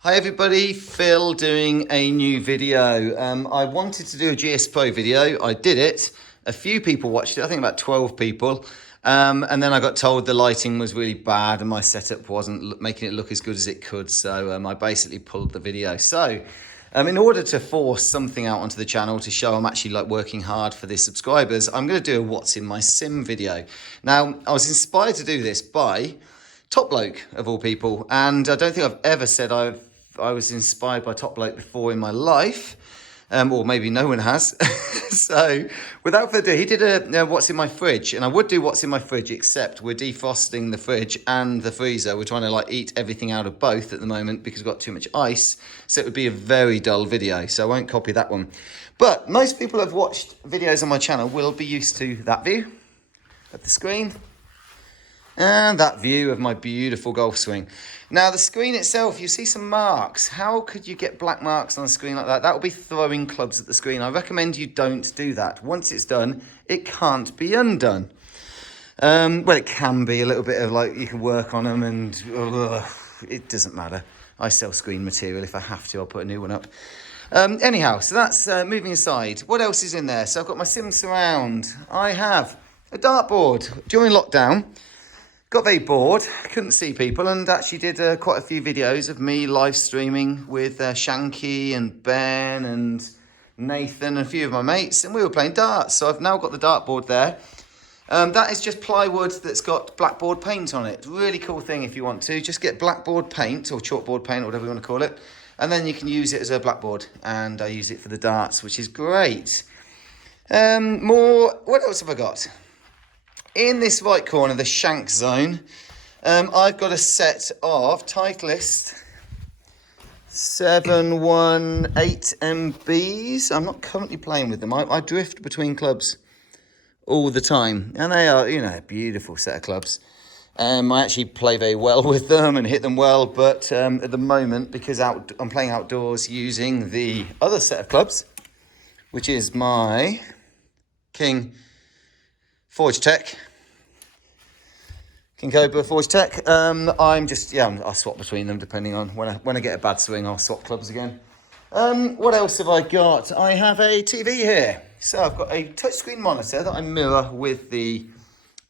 Hi everybody, Phil doing a new video. I wanted to do a GS Pro video. I did it. A few people watched it, I think about 12 people. And then I got told the lighting was really bad and my setup wasn't making it look as good as it could. So I basically pulled the video. So in order to force something out onto the channel to show I'm actually working hard for the subscribers, I'm going to do a what's in my sim video. Now, I was inspired to do this by Top Bloke of all people, and I don't think I've ever said I was inspired by Top Bloke before in my life, or maybe no one has. So without further ado, he did a what's in my fridge, and I would do what's in my fridge, except we're defrosting the fridge and the freezer. We're trying to eat everything out of both at the moment because we've got too much ice, so it would be a very dull video, so I won't copy that one. But most people who have watched videos on my channel will be used to that view of the screen and that view of my beautiful golf swing. Now, the screen itself, you see some marks. How could you get black marks on a screen like that? That would be throwing clubs at the screen. I recommend you don't do that. Once it's done, it can't be undone. Well, it can be a little bit of you can work on them and it doesn't matter. I sell screen material. If I have to, I'll put a new one up. Anyhow, so that's moving aside. What else is in there? So I've got my Sim Surround. I have a dartboard. During lockdown, got very bored, couldn't see people, and actually did quite a few videos of me live streaming with Shanky and Ben and Nathan and a few of my mates, and we were playing darts. So I've now got the dartboard there. That is just plywood that's got blackboard paint on it. Really cool thing if you want to. Just get blackboard paint or chalkboard paint or whatever you want to call it, and then you can use it as a blackboard, and I use it for the darts, which is great. What else have I got? In this right corner, the shank zone, I've got a set of Titleist 718 MBs. I'm not currently playing with them. I drift between clubs all the time, and they are, a beautiful set of clubs. I actually play very well with them and hit them well, but at the moment, because I'm playing outdoors using the other set of clubs, which is my King Forge Tech. King Cobra Forge Tech. I swap between them depending on when I get a bad swing, I'll swap clubs again. What else have I got? I have a TV here. So I've got a touchscreen monitor that I mirror with the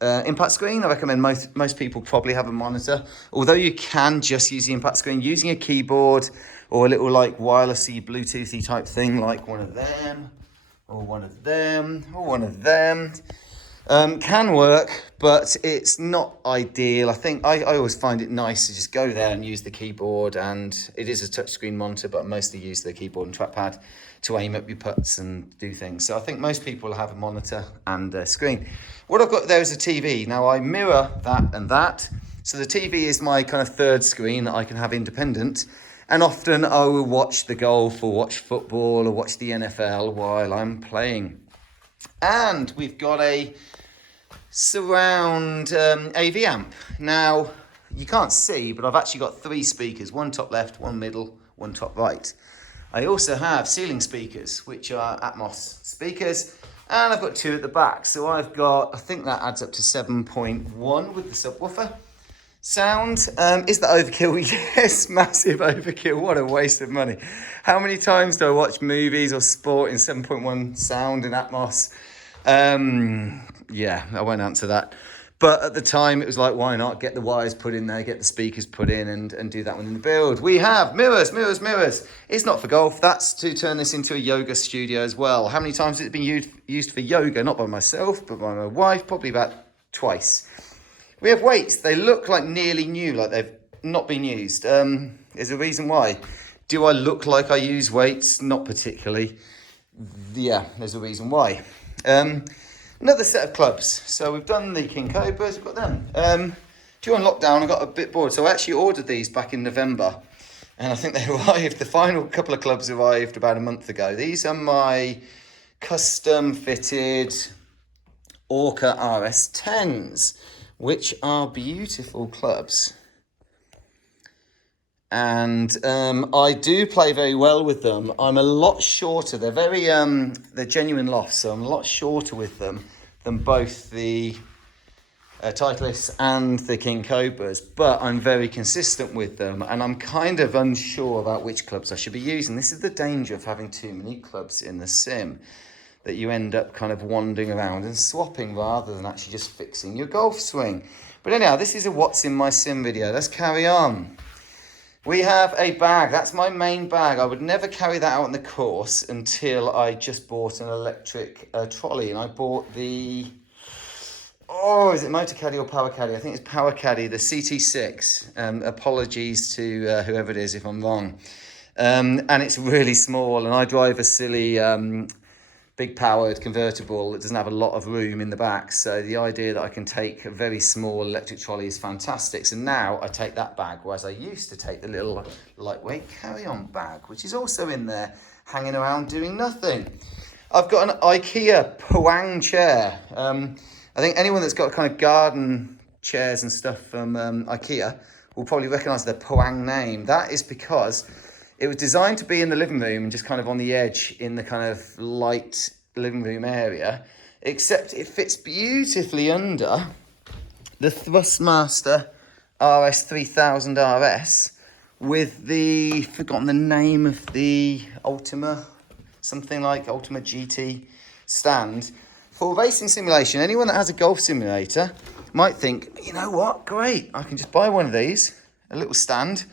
impact screen. I recommend most people probably have a monitor. Although you can just use the impact screen using a keyboard or a little wirelessy Bluetoothy type thing, like one of them or one of them or one of them. Can work, but it's not ideal. I think I always find it nice to just go there and use the keyboard, and it is a touchscreen monitor, but I mostly use the keyboard and trackpad to aim up your putts and do things. So I think most people have a monitor and a screen. What I've got there is a TV. Now I mirror that and that. So the TV is my kind of third screen that I can have independent. And often I will watch the golf or watch football or watch the NFL while I'm playing. And we've got a surround AV amp. Now, you can't see, but I've actually got 3 speakers, one top left, one middle, one top right. I also have ceiling speakers, which are Atmos speakers, and I've got 2 at the back. So I've got, I think that adds up to 7.1 with the subwoofer. Sound, is that overkill? Yes, massive overkill. What a waste of money. How many times do I watch movies or sport in 7.1 sound in Atmos? Yeah, I won't answer that. But at the time, it was why not? Get the wires put in there, get the speakers put in and do that one in the build. We have mirrors. It's not for golf. That's to turn this into a yoga studio as well. How many times has it been used for yoga? Not by myself, but by my wife, probably about twice. We have weights. They look nearly new, like they've not been used. There's a reason why. Do I look like I use weights? Not particularly. Yeah, there's a reason why. Another set of clubs. So we've done the King Cobras, we've got them. During lockdown, I got a bit bored. So I actually ordered these back in November. And I think they arrived, the final couple of clubs arrived about a month ago. These are my custom fitted Orca RS10s, which are beautiful clubs. And I do play very well with them. I'm a lot shorter. They're they're genuine lofts, so I'm a lot shorter with them than both the Titleists and the King Cobras, but I'm very consistent with them, and I'm kind of unsure about which clubs I should be using. This is the danger of having too many clubs in the sim, that you end up kind of wandering around and swapping rather than actually just fixing your golf swing. But anyhow, this is a what's in my sim video. Let's carry on. We have a bag. That's my main bag. I would never carry that out on the course until I just bought an electric trolley, and I bought the... Oh, is it Motor Caddy or Power Caddy? I think it's Power Caddy, the CT6. Apologies to whoever it is if I'm wrong. And it's really small, and I drive a silly big powered convertible that doesn't have a lot of room in the back. So the idea that I can take a very small electric trolley is fantastic. So now I take that bag, whereas I used to take the little lightweight carry-on bag, which is also in there hanging around doing nothing. I've got an IKEA Pwang chair. I think anyone that's got kind of garden chairs and stuff from IKEA will probably recognise the Pwang name. That is because it was designed to be in the living room and just kind of on the edge in the kind of light living room area, except it fits beautifully under the Thrustmaster RS3000 RS with the, forgotten the name of the Ultima, something like Ultima GT stand. For racing simulation, anyone that has a golf simulator might think, you know what, great, I can just buy one of these, a little stand,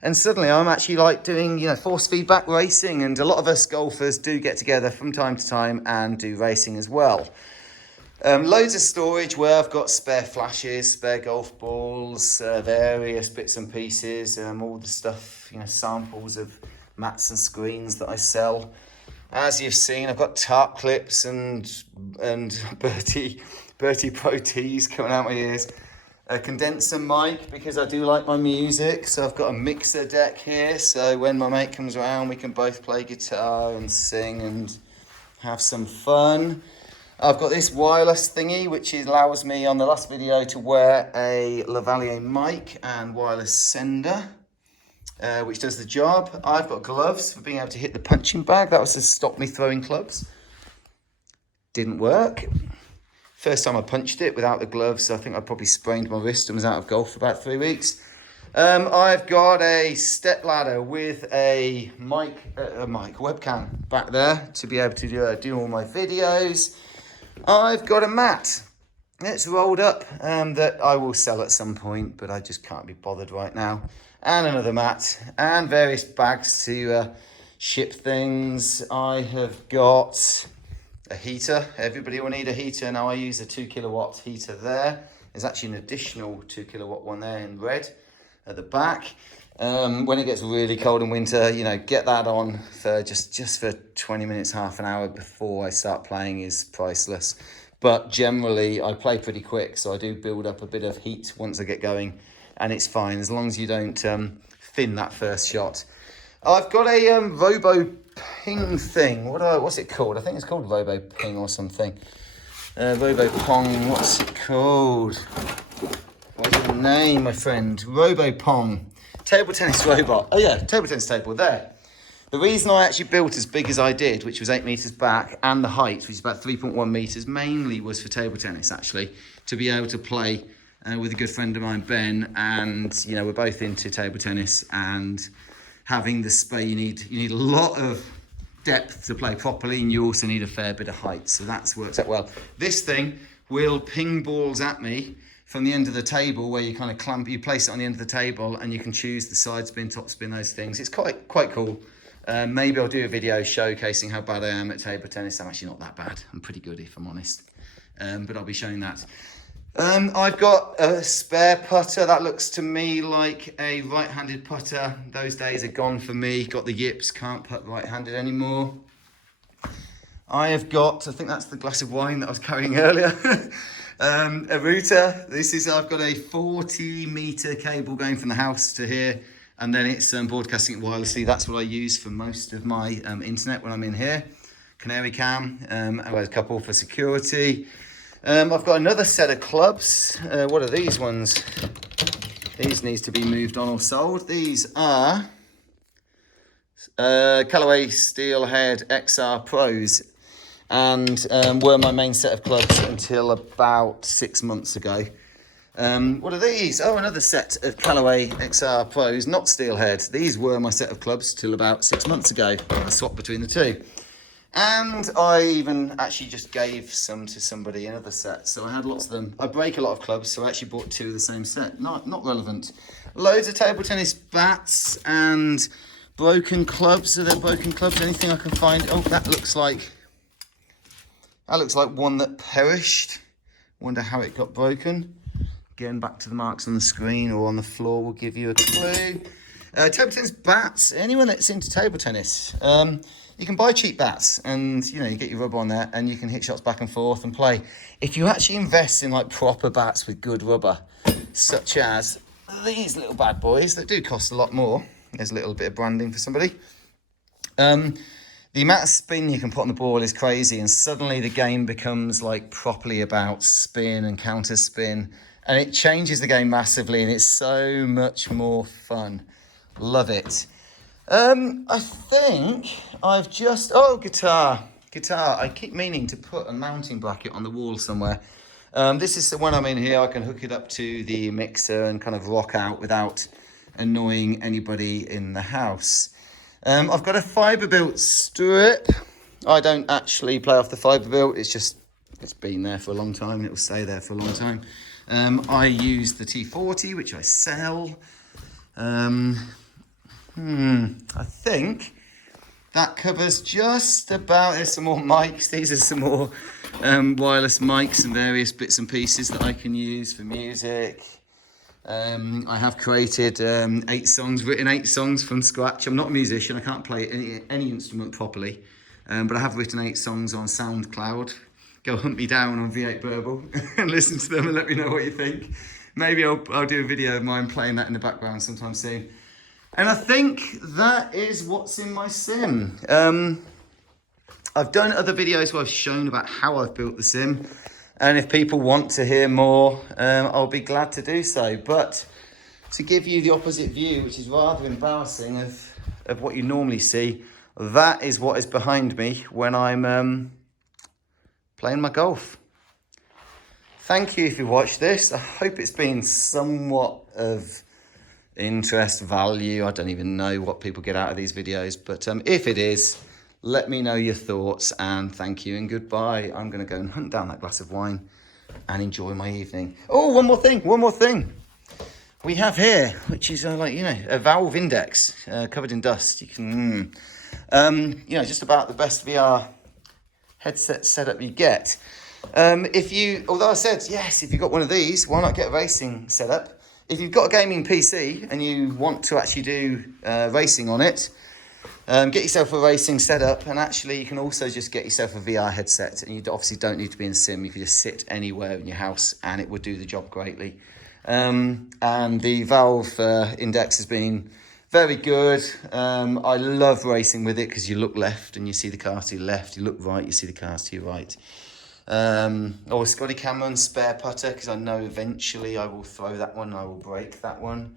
and suddenly I'm actually like doing, force feedback racing, and a lot of us golfers do get together from time to time and do racing as well. Loads of storage where I've got spare flashes, spare golf balls, various bits and pieces, all the stuff, samples of mats and screens that I sell. As you've seen, I've got tarp clips and Bertie Pro Tees coming out my ears. A condenser mic because I do like my music. So I've got a mixer deck here. So when my mate comes around, we can both play guitar and sing and have some fun. I've got this wireless thingy, which allows me on the last video to wear a lavalier mic and wireless sender. Which does the job. I've got gloves for being able to hit the punching bag. That was to stop me throwing clubs. Didn't work. First time I punched it without the gloves, I think I probably sprained my wrist and was out of golf for about 3 weeks. I've got a step ladder with a webcam back there to be able to do all my videos. I've got a mat. It's rolled up that I will sell at some point, but I just can't be bothered right now. And another mat and various bags to ship things. I have got a heater. Everybody will need a heater. Now I use a 2 kilowatt heater there. There's actually an additional 2 kilowatt one there in red at the back. When it gets really cold in winter, get that on for just for 20 minutes, half an hour before I start playing is priceless. But generally I play pretty quick, so I do build up a bit of heat once I get going. And it's fine as long as you don't thin that first shot. I've got a Robo Ping thing. What's it called? I think it's called Robo Ping or something. Robo Pong. What's it called? What's the name, my friend? Robo Pong. Table tennis robot. Oh yeah, table tennis table there. The reason I actually built as big as I did, which was 8 meters back, and the height, which is about 3.1 meters, mainly was for table tennis actually, to be able to play with a good friend of mine, Ben, and we're both into table tennis, and having the space, you need a lot of depth to play properly, and you also need a fair bit of height, so that's works out well. This thing will ping balls at me from the end of the table, where you kind of you place it on the end of the table, and you can choose the side spin, top spin, those things. It's quite cool. Maybe I'll do a video showcasing how bad I am at table tennis. I'm actually not that bad. I'm pretty good if I'm honest, but I'll be showing that. I've got a spare putter that looks to me like a right-handed putter. Those days are gone for me. Got the yips, can't putt right-handed anymore. I have got, I think that's the glass of wine that I was carrying earlier. A router. I've got a 40-meter cable going from the house to here, and then it's broadcasting it wirelessly. That's what I use for most of my internet when I'm in here. Canary cam, I've got a couple for security. I've got another set of clubs. What are these ones? These needs to be moved on or sold. These are Callaway Steelhead XR Pros, and were my main set of clubs until about 6 months ago. What are these? Oh, another set of Callaway XR Pros, not steelhead. These were my set of clubs till about 6 months ago. I swapped between the two. And I even actually just gave some to somebody, another set. So I had lots of them. I break a lot of clubs, so I actually bought two of the same set. Not relevant. Loads of table tennis bats and broken clubs. Are there broken clubs? Anything I can find? Oh, that looks like one that perished. Wonder how it got broken. Again, back to the marks on the screen or on the floor will give you a clue. Table tennis bats. Anyone that's into table tennis, you can buy cheap bats and, you know, you get your rubber on there and you can hit shots back and forth and play. If you actually invest in like proper bats with good rubber, such as these little bad boys that do cost a lot more. There's a little bit of branding for somebody. The amount of spin you can put on the ball is crazy, and suddenly the game becomes like properly about spin and counter spin, and it changes the game massively, and it's so much more fun. Love it. I think I've just... Oh, guitar. I keep meaning to put a mounting bracket on the wall somewhere. This is when I'm in here, I can hook it up to the mixer and kind of rock out without annoying anybody in the house. I've got a fibre built strip. I don't actually play off the fibre built. It's been there for a long time and it will stay there for a long time. I use the T40, which I sell. I think that covers just about... There's some more mics. These are some more wireless mics and various bits and pieces that I can use for music. I have created 8 songs, written 8 songs from scratch. I'm not a musician, I can't play any instrument properly, but I have written 8 songs on SoundCloud. Go hunt me down on V8 Burble and listen to them and let me know what you think. Maybe I'll do a video of mine playing that in the background sometime soon. And I think that is what's in my sim. I've done other videos where I've shown about how I've built the sim. And if people want to hear more, I'll be glad to do so. But to give you the opposite view, which is rather embarrassing of what you normally see, that is what is behind me when I'm playing my golf. Thank you if you watched this. I hope it's been somewhat of interest, value. I don't even know what people get out of these videos. But if it is... let me know your thoughts, and thank you and goodbye. I'm going to go and hunt down that glass of wine and enjoy my evening. Oh, one more thing. We have here, which is a valve index covered in dust. You can, just about the best VR headset setup you get. Although I said, yes, if you've got one of these, why not get a racing setup? If you've got a gaming PC and you want to actually do racing on it, get yourself a racing setup, and actually you can also just get yourself a VR headset, and you obviously don't need to be in sim. You can just sit anywhere in your house and it would do the job greatly. And the Valve Index has been very good. I love racing with it because you look left and you see the car to your left, you look right, you see the cars to your right. Scotty Cameron spare putter, because I know eventually I will throw that one, I will break that one.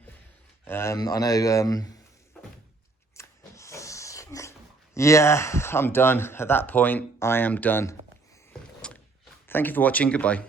I know... yeah, I'm done. At that point, I am done. Thank you for watching. Goodbye.